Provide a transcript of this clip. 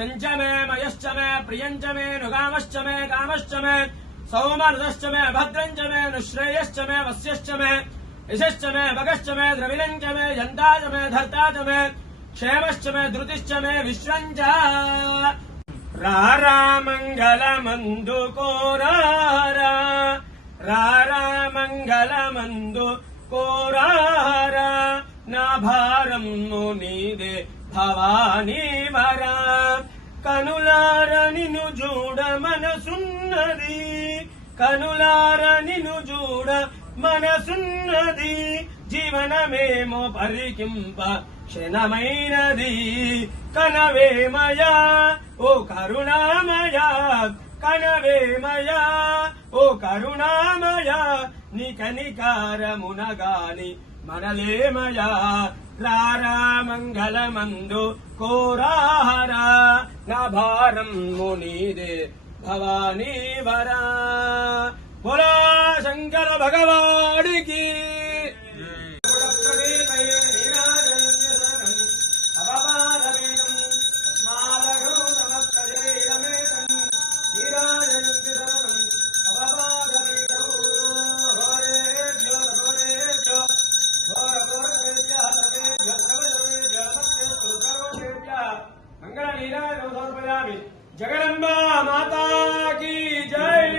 शंच मे मयश्च मे प्रियंच मे नुगामश्च मे कामश्च मे सौमर्दश्च मे भद्रंच मे नुश्रेयश्च मे वस्यश्च मे यशश्च मे भगश्च मे द्रविणञ्च मे जन्ता च मे धर्ता च मे क्षेमश्च मे धृतिश्च मे विश्वञ्च रारा मंगलमंदु कोरारा रारा मंगलमंदु कोरारा ना भारं मुनीदे भवानी वरा కనులార నిన్ను చూడ మనసున్నది కనులార నిన్ను చూడ మనసున్నది జీవనమేమో పరికింప క్షణమైనది కనవేమయా ఓ కరుణామయా కనవేమయా ఓ కరుణామయా నీ కనికారమునగాని మనలేమయా రారా మంగళమందు కోరారా నా భారం మునీదే భవానీ వరా బోలా శంకర భగవాడికి जगदम्बा माता की जय।